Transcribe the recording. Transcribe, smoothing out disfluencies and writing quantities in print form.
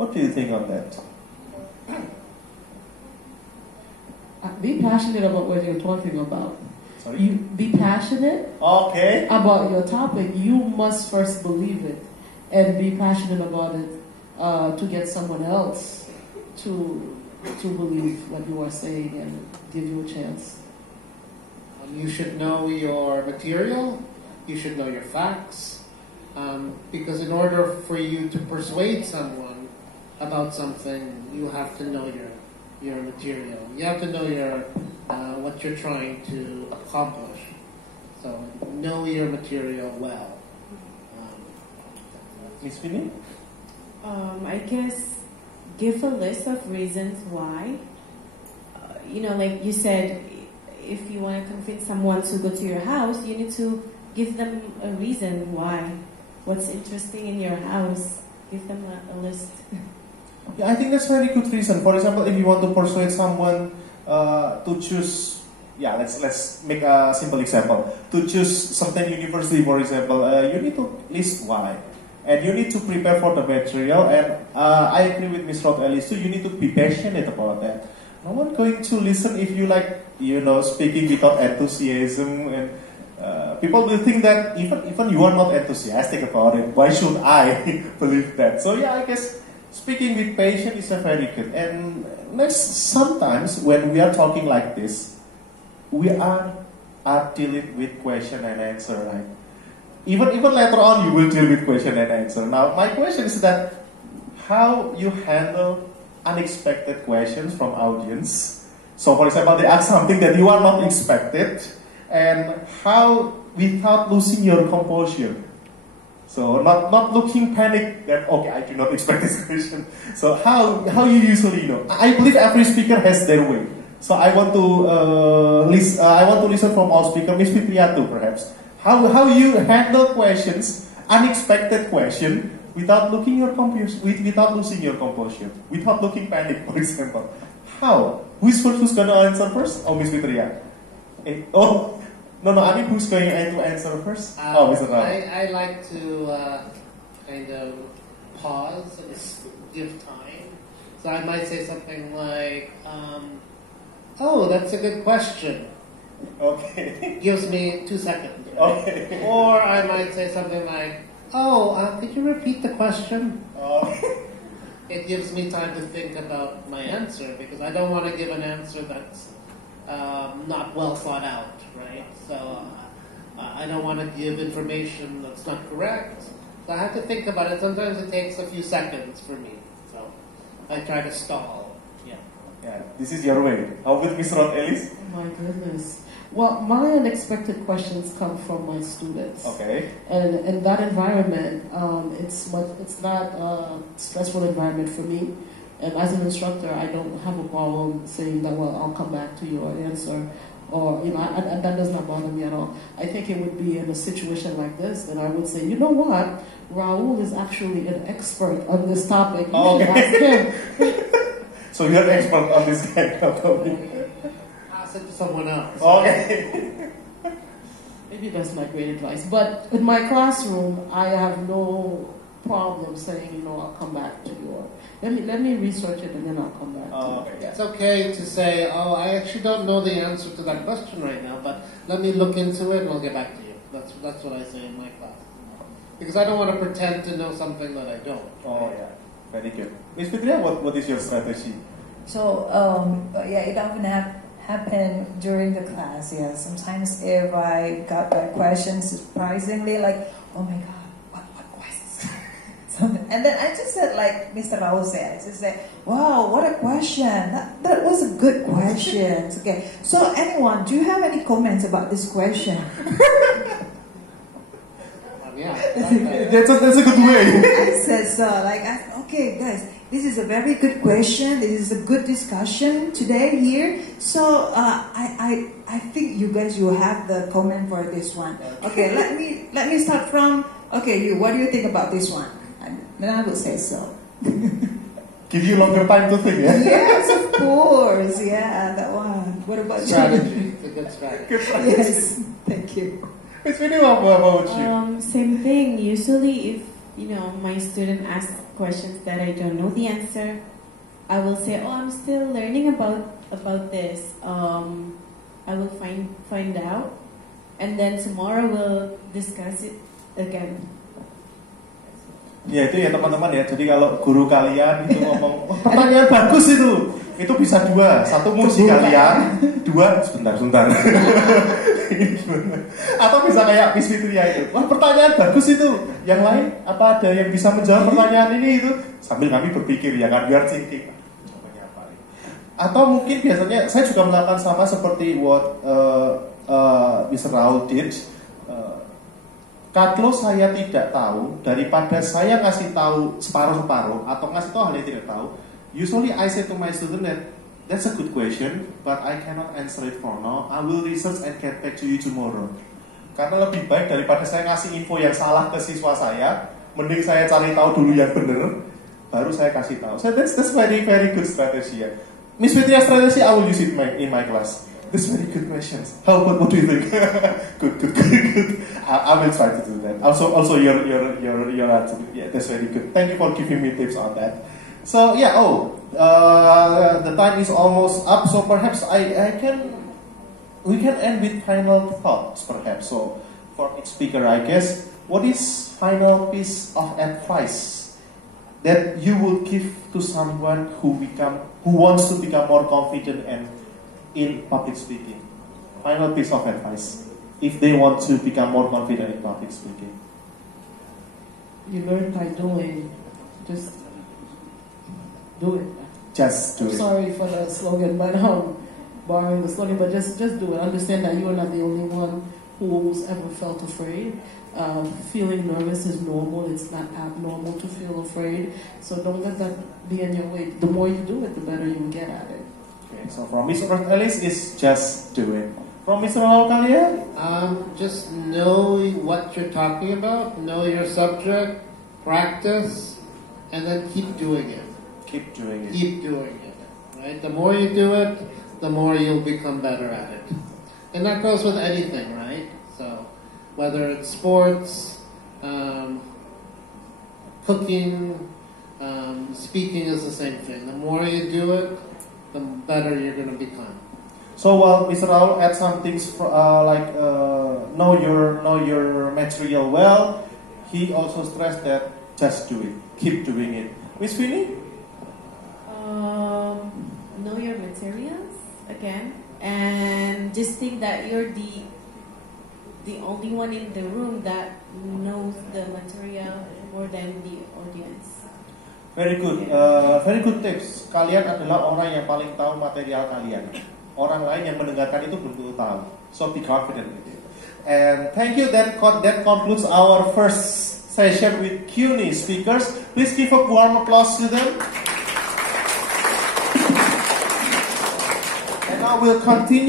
What do you think on that? Be passionate about what you're talking about. Sorry? You be passionate Okay. about your topic. You must first believe it and be passionate about it to get someone else to believe what you are saying and give you a chance. You should know your material. You should know your facts. Because in order for you to persuade someone about something, you have to know your material. You have to know what you're trying to accomplish. So know your material well. Miss Vinny? I guess give a list of reasons why. Like you said, if you want to convince someone to go to your house, you need to give them a reason why. What's interesting in your house? Give them a list. Yeah, I think that's a very good reason. For example, if you want to persuade someone to choose, let's make a simple example. To choose certain university, for example, you need to list why. And you need to prepare for the material. And I agree with Ms. Rod Ellis too. You need to be passionate about that. No one going to listen if you speaking without enthusiasm, and people will think that even you are not enthusiastic about it. Why should I believe that? So I guess speaking with passion is a very good. And sometimes when we are talking like this, we are dealing with question and answer, right? Even later on, you will deal with question and answer. Now, my question is that how you handle unexpected questions from audience. So, for example, they ask something that you are not expected, and how without losing your composure. So, not looking panic that okay, I do not expect this question. So, how you usually I believe every speaker has their way. So, I want to listen from all speakers, Ms. Fitria too, perhaps. How you handle questions, unexpected question, without losing your composure, without looking panic, for example. How? Who's gonna answer first? Oh, Miss Fitria. No, I mean who's going to answer first? Mr. Rao. I like to kind of pause and give time. So I might say something like, "Oh, that's a good question." Okay. Gives me 2 seconds. Okay. Or I might say something like, "Oh, could you repeat the question?" It gives me time to think about my answer, because I don't want to give an answer that's not well thought out, right? So I don't want to give information that's not correct. So I have to think about it. Sometimes it takes a few seconds for me. So I try to stall. Yeah, this is your way. How with Ms. Rod Ellis? Oh my goodness. Well, my unexpected questions come from my students. Okay. And in that environment, it's not a stressful environment for me. And as an instructor, I don't have a problem saying that, well, I'll come back to your answer. Or, and that does not bother me at all. I think it would be in a situation like this that I would say, you know what? Raul is actually an expert on this topic. You should ask him. So you're an expert on this kind of topic. Pass it to someone else. Okay. Maybe that's my great advice. But in my classroom, I have no problem saying, I'll come back to you. Let me research it and then I'll come back to you. Okay. It's okay to say, I actually don't know the answer to that question right now, but let me look into it and I'll get back to you. That's what I say in my class. Because I don't want to pretend to know something that I don't. Oh, yeah. Very good. Ms. Fitria, what is your strategy? So, it often happen during the class, yeah. Sometimes if I got that question surprisingly, like, oh my God, what question? And then I just said, like Mr. Raul said, I just said, wow, what a question. That was a good question. Okay. So anyone, do you have any comments about this question? Yeah. That's a good way. I said so. Okay, guys, this is a very good question. This is a good discussion today here. So I think you guys will have the comment for this one. Okay, let me start from. Okay, you. What do you think about this one? And then I will say so. Give you longer time to think. Yeah. Yes, of course. Yeah, that one. What about strategy? It's a good strategy. Good strategy. Yes, thank you. It's really what about you? Same thing. Usually, if my student asks questions that I don't know the answer, I will say, oh, I'm still learning about this. I will find out, and then tomorrow we'll discuss it again. Ya itu ya teman-teman ya. Jadi kalau guru kalian itu ngomong, oh, pertanyaan bagus itu bisa dua. Satu muji kalian, dua sebentar. Atau bisa kayak Miss Fitria itu, wah pertanyaan bagus itu. Yang lain apa ada yang bisa menjawab pertanyaan ini itu? Sambil kami berpikir ya kan, biar thinking. Atau mungkin biasanya saya juga melakukan sama seperti what Mr. Raul did. Kalau saya tidak tahu, daripada saya ngasih tahu separuh-separuh atau ngasih tahu hal yang tidak tahu, usually I say to my student that that's a good question, but I cannot answer it for now. I will research and get back to you tomorrow. Karena lebih baik daripada saya ngasih info yang salah ke siswa saya, mending saya cari tahu dulu yang benar, baru saya kasih tahu. So that's very very good strategy. Ya. Miss Fitria strategy, I will use it in my class. That's very good questions. How about what do you think? good. I will try to do that. Also your answer. Yeah, that's very good. Thank you for giving me tips on that. So yeah, the time is almost up. So perhaps we can end with final thoughts. Perhaps so for each speaker, I guess, what is final piece of advice that you would give to someone who wants to become more confident and in public speaking? Final piece of advice if they want to become more confident in public speaking. You learn by doing. Just do it. Just do it. Sorry for the slogan, but borrowing the slogan, but just do it. Understand that you are not the only one who's ever felt afraid. Feeling nervous is normal. It's not abnormal to feel afraid. So don't let that be in your way. The more you do it, the better you get at it. Okay, so from Mr. Ellis is just do it. From Mr. Alcalia? Just know what you're talking about, know your subject, practice, and then keep doing it. Keep doing it. Keep doing it, right? The more you do it, the more you'll become better at it. And that goes with anything, right? So, whether it's sports, cooking, speaking is the same thing. The more you do it, the better you're going to become. So while Mr. Raul adds some things like know your material well, he also stressed that just do it, keep doing it. Miss Winnie? Know your materials again, and just think that you're the only one in the room that knows the material more than the audience. Very good tips. Kalian adalah orang yang paling tahu material kalian. Orang lain yang mendengarkan itu belum tentu tahu. So be confident with it. And thank you. That concludes our first session with CUNY speakers. Please give a warm applause to them. And now we'll continue.